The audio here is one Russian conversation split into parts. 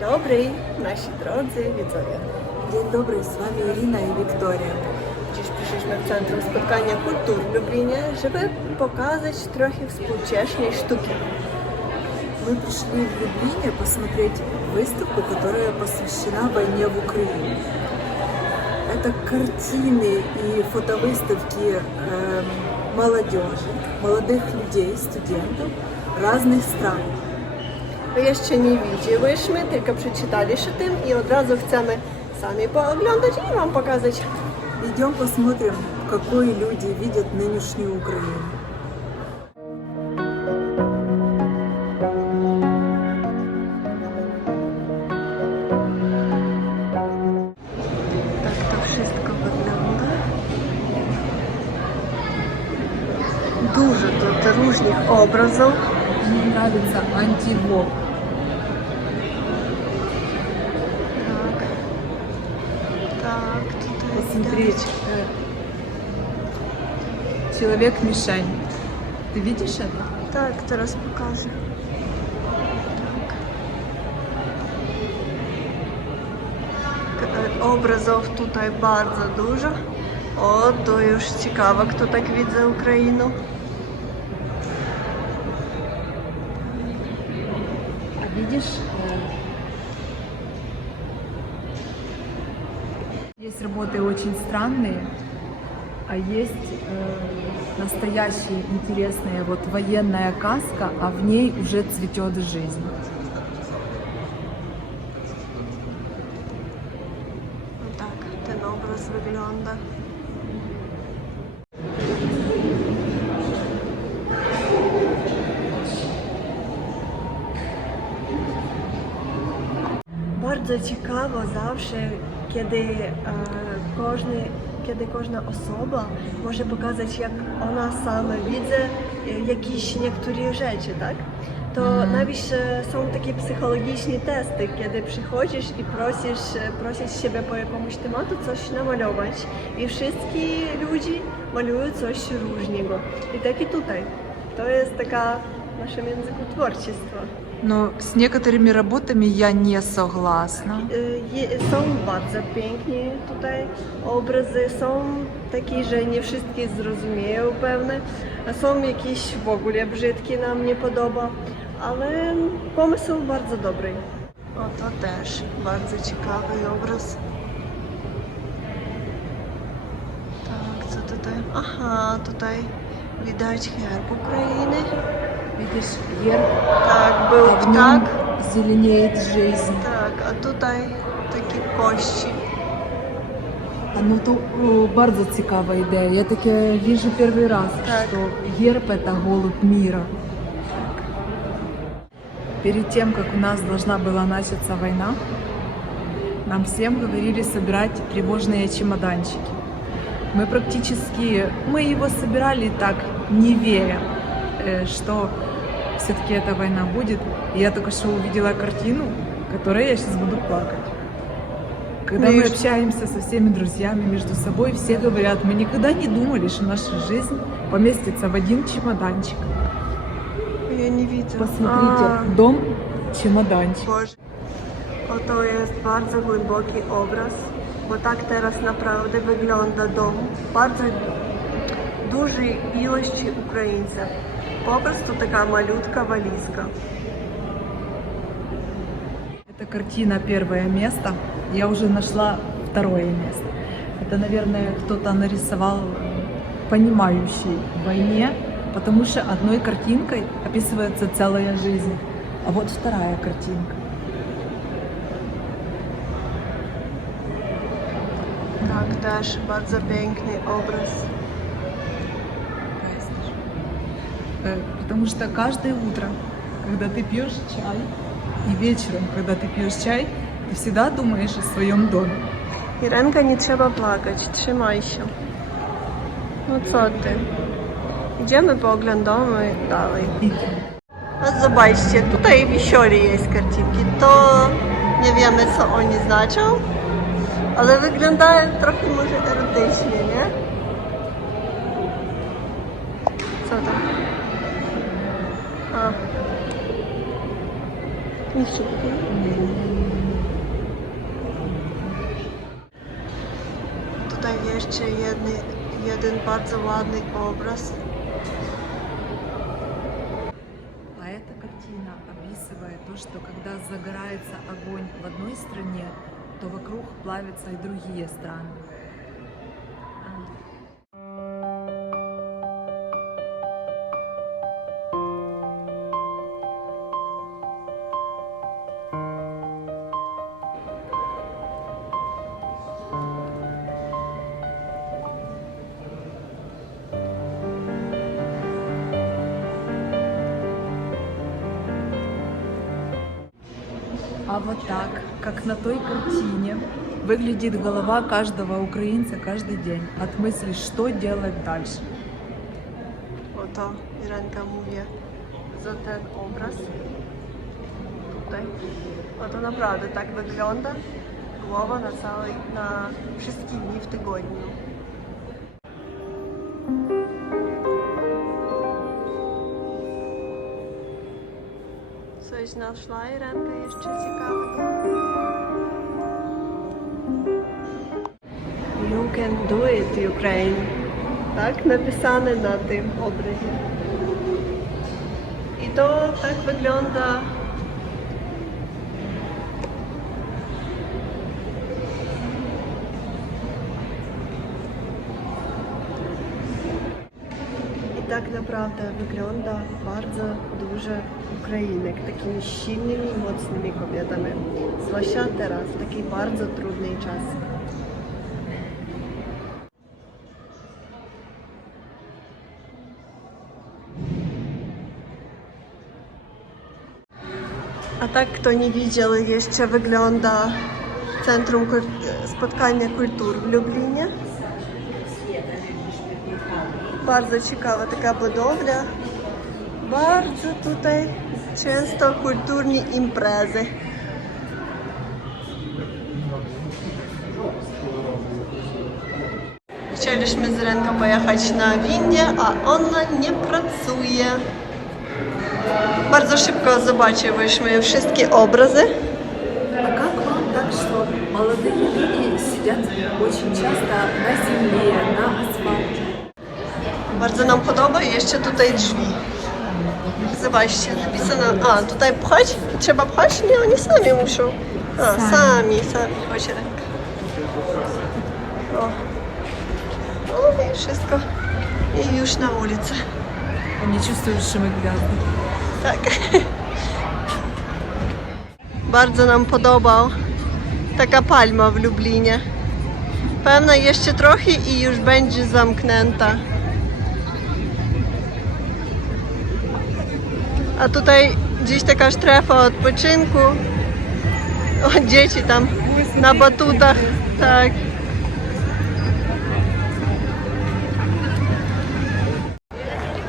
dobry, nasi drodzy widzowie. Dzień dobry, z Wami Irina i Wiktoria. Dziś przyszliśmy w Centrum Spotkania Kultur w Lublinie, żeby pokazać trochę współczesnej sztuki. Мы пришли в Люблине посмотреть выставку, которая посвящена войне в Украине. Это картины и фотовыставки эм, молодежи, молодых людей, студентов разных стран. My jeszcze nie widzieliśmy, tylko przeczytaliśmy tym i od razu chcemy sami pooglądać i Wam pokazać. Идем посмотрим, какой люди видят нынешнюю Украину. Dużo тут różnych obrazów. Мне нравится антивок. Tak. Tak, tutaj Посмотреть. э, Человек-мишень. Ты видишь это? Tak, teraz pokażę. Tak. K- Obrazów tutaj bardzo dużo. O, to już ciekawe, kto tak видишь, есть работы очень странные, а есть э, настоящие интересные. Вот военная каска, а в ней уже цветет жизнь. Tak, ten obraz wygląda. Bardzo ciekawo zawsze, kiedy e, każdy, kiedy każda osoba może pokazać, jak ona sama widzi e, jakieś niektóre rzeczy, tak? To nawet e, są takie psychologiczne testy, kiedy przychodzisz i prosisz, e, prosisz siebie po jakiemuś tematu coś namalować i wszyscy ludzie malują coś różnego. I tak i tutaj. To jest taka nasze języku tworчество. Но с некоторыми работами я не согласна. Są bardzo pięknie tutaj obrazy, są takie, że nie wszystkie zrozumieją pewne, a są jakieś w ogóle brzydkie, nam nie podoba, ale pomysł bardzo dobry. O, to też bardzo ciekawy obraz. Tak, co tutaj? Aha, tutaj widać herb Ukrainy. Герб, Tak, był а в ptak. зеленеет жизнь. Tak, a tutaj takie kości. А ну то bardzo цікава ідея. Я таке вижу перший раз, Так. что герб это голубь мира. Перед тем, как у нас должна была начаться война, нам всем говорили собирать тревожные чемоданчики. Мы практически, мы его собирали так, не веря, э, что все-таки эта война будет. И я только что увидела картину, которой я сейчас буду плакать. Когда Ну мы общаемся со всеми друзьями между собой, все говорят, мы никогда не думали, что наша жизнь поместится в один чемоданчик. Я не widzę. Посмотрите, A, дом чемоданчик. Boże. Oto jest bardzo głęboki obraz, bo tak teraz naprawdę wygląda dom. Bardzo dużej ilości Ukraińców. Taka malutka walizka. Эта картина первое место. Я уже нашла второе место. Это, наверное, кто-то нарисовал понимающий в войне, потому что одной картинкой описывается целая жизнь. А вот вторая картинка. Tak, też bardzo piękny Потому что каждое утро, когда ты пьешь чай, и вечером, когда ты пьешь чай, ты всегда думаешь о своем доме. Irenka, nie trzeba plakać, trzymaj się. No co ty? Idziemy, pooglądamy dalej. И A zobaczcie, tutaj wisiori jest karcinki. To nie wiemy co oni znaczą, ale wyglądają trochę może erotycznie, nie? Co to? и все. Tutaj jeszcze jedny, jeden bardzo ładny obraz. А эта картина описывает то, что когда загорается огонь в одной стране, то вокруг плавятся и другие страны. А вот так, как на той картине, выглядит голова каждого украинца каждый день от мысли, что делать дальше. Oto Irenka mówię za ten obraz. Tutaj. Oto naprawdę tak wygląda głowa na całej, na wszystkie dni w tygodniu. Coś znalazła Irenka jeszcze ciekawego? You can do it, Ukraine. Tak napisane na tym obrazie. I to tak wygląda. Tak naprawdę wygląda bardzo dużo Ukrainek, takimi silnymi, mocnymi kobietami. Zwłaszcza teraz, w taki bardzo trudny czas. A tak, kto nie widział, jeszcze wygląda Centrum Spotkania Kultur w Lublinie. Bardzo ciekawa taka budowla. Bardzo tutaj często kulturne imprezy. Chcieliśmy z Renką pojechać na windzie, a ona nie pracuje. Bardzo szybko zobaczyłyśmy wszystkie obrazy. А как вам так, что молодые люди сидят очень часто на земле, на асфальте? Bardzo nam podoba i jeszcze tutaj drzwi. Zobaczcie, napisane, a tutaj pchać? Trzeba pchać? Nie, oni sami muszą. A, sami, sami, chodź ręka. Tak- o. No i wszystko. I już na ulicy. Nie czujesz szymek gwiazdy. Tak. Bardzo nam podobał taka palma w Lublinie. Pewno jeszcze trochę i już będzie zamknięta. A tutaj gdzieś taka strefa odpoczynku. O, dzieci tam na batutach. Tak.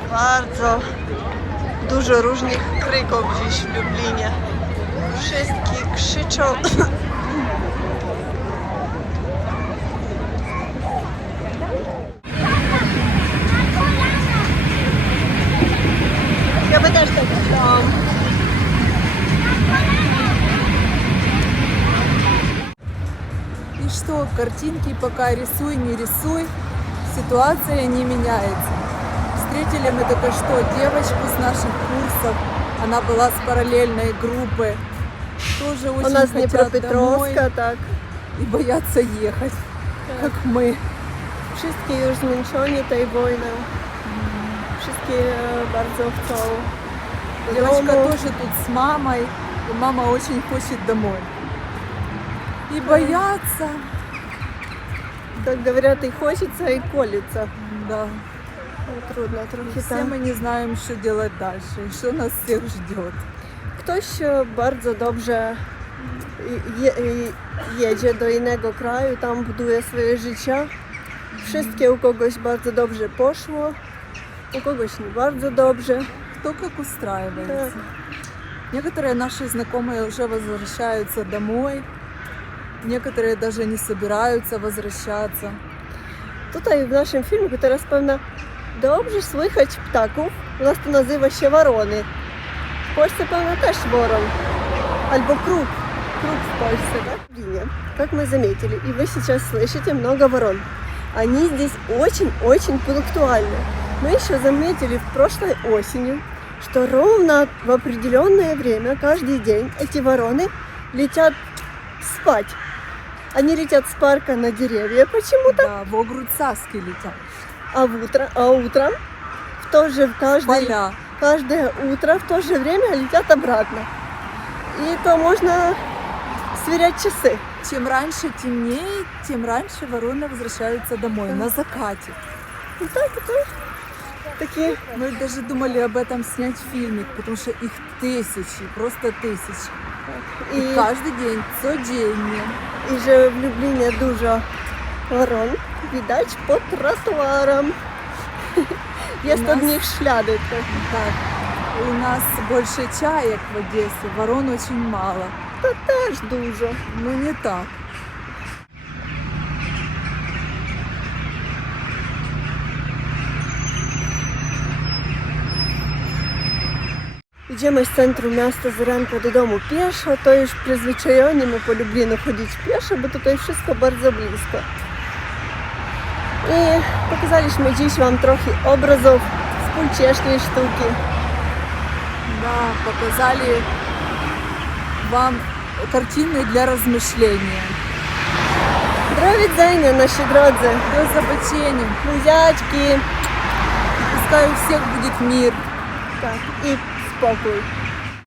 Bardzo dużo różnych kryków dziś w Lublinie. Wszystkie krzyczą. И что, картинки пока рисуй, не рисуй, ситуация не меняется. Встретили мы только что девочку с наших курсов, она была с параллельной группы, тоже очень У нас хотят Дніпропетровська, так. домой и боятся ехать, как мы. Wszystkie już zmęczone tej wojną. Wszystkie bardzo chcą Девочка тоже тут с мамой, и мама очень хочет домой. И боятся. Как говорят, и хочется, и колется. Да. Ну, Трудно трохи Все там. мы не знаем, что делать дальше, и что нас всех ждет. Ktoś e, bardzo dobrze je, je- jedzie do innego kraju, tam buduje swoje życie. Wszystkie u kogoś bardzo dobrze poszło, u kogoś nie bardzo dobrze. Кто как устраивается. Так. Некоторые наши знакомые уже возвращаются домой, некоторые даже не собираются возвращаться. Tutaj w naszym filmiku teraz pewno dobrze słychać ptaków. U nas to nazywa się warony. W Polsce pewno też woron. Albo kruk. Kruk в Польше, да? Блин, Как мы заметили, и вы сейчас слышите много ворон. Они здесь очень-очень пунктуальны. Мы еще заметили в прошлой осенью, что ровно в определенное время, каждый день, эти вороны летят спать. Они летят с парка на деревья почему-то, Да, в Огрудцаски летят. а, в утро, а утром в то же в каждый, Поля. каждое утро в то же время летят обратно. И то можно сверять часы. Чем раньше темнеет, тем раньше вороны возвращаются домой, на закате. И так, и так. Такие Мы даже думали об этом снять фильмик, потому что их тысячи, просто тысячи. І і, кожен день, щоденно. і же в Любліні дуже ворон, видать, по тротуарам. Є У з нас- одних шляди. Так, у нас больше чаек в Одессе, ворон очень мало. Теж дуже. Но не так. Idziemy z centrum miasta zranka do domu pieszo, to już przyzwyczajeni po Lublinu chodzić pieszo, bo tutaj wszystko bardzo blisko. I pokazaliśmy dziś Wam trochę obrazów współcześnej sztuki. Да, показали вам картины для размышления. До widzenia, nasi drodzy. До zobaczenia. Buziaczki. Пускай у всех будет мир. Tak, palco aí.